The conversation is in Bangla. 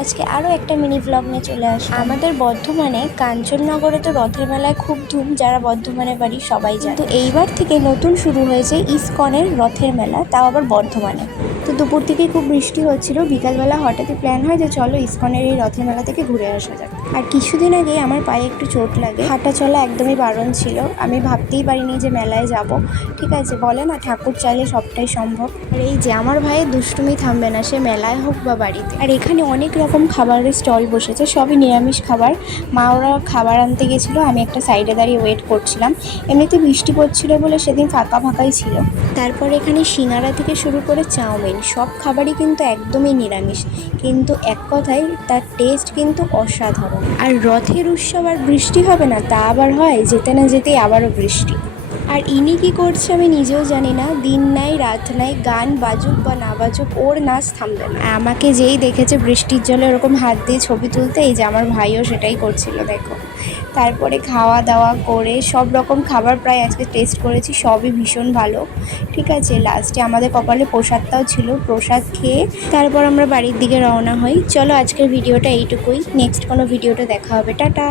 আজকে আরও একটা মিনি ব্লগ নিয়ে চলে আসলাম। আমাদের বর্ধমানে কাঞ্চননগরে তো রথের মেলায় খুব ধুম, যারা বর্ধমানে বাড়ি সবাই যায়। তো এইবার থেকে নতুন শুরু হয়েছে ইসকনের রথের মেলা, তাও আবার বর্ধমানে। তো দুপুর থেকে খুব বৃষ্টি হচ্ছিল, বিকালবেলা হঠাৎই প্ল্যান হয় যে চলো ইসকনের এই রথের মেলা থেকে ঘুরে আসা যাক। আর কিছুদিন আগে আমার পায়ে একটু চোট লাগে, হাঁটা চলা একদমই বারণ ছিল। আমি ভাবতেই পারিনি যে মেলায় যাব। ঠিক আছে, বলে না ঠাকুর চাইলে সবটাই সম্ভব। আর এই যে আমার ভাইয়ের দুষ্টুমি থামবে না, সে মেলায় হোক বা বাড়িতে। আর এখানে অনেক রকম খাবারের স্টল বসেছে, সবই নিরামিষ খাবার। মা ওরা খাবার আনতে গেছিলো, আমি একটা সাইডে দাঁড়িয়ে ওয়েট করছিলাম। এমনিতে বৃষ্টি পড়ছিল বলে সেদিন ফাঁকাই ছিল। তারপরে এখানে সিঙ্গারা থেকে শুরু করে চাউমিন, সব খাবারই কিন্তু একদমই নিরামিষ, কিন্তু এক কথায় তার টেস্ট কিন্তু অসাধারণ। আর রথের উৎসব আর বৃষ্টি হবে না তা আবার হয়? যেতে না যেতেই আবারও বৃষ্টি। আর ইনি কি করছে আমি নিজেও জানি না, দিন নাই রাত নাই, গান বাজুক বা না বাজুক ওর নাচ থামবে না। আমাকে যেই দেখেছে বৃষ্টির জলে ওরকম হাত দিয়ে ছবি তুলতে, এই যে আমার ভাইও সেটাই করছিল দেখো। তারপরে খাওয়া দাওয়া করে সব রকম খাবার প্রায় আজকে টেস্ট করেছি, সবই ভীষণ ভালো। ঠিক আছে, লাস্টে আমাদের কপালে প্রসাদটাও ছিল, প্রসাদ খেয়ে তারপর আমরা বাড়ির দিকে রওনা হই। চলো আজকের ভিডিওটা এইটুকুই, নেক্সট কোনো ভিডিওটা দেখা হবে, টাটা।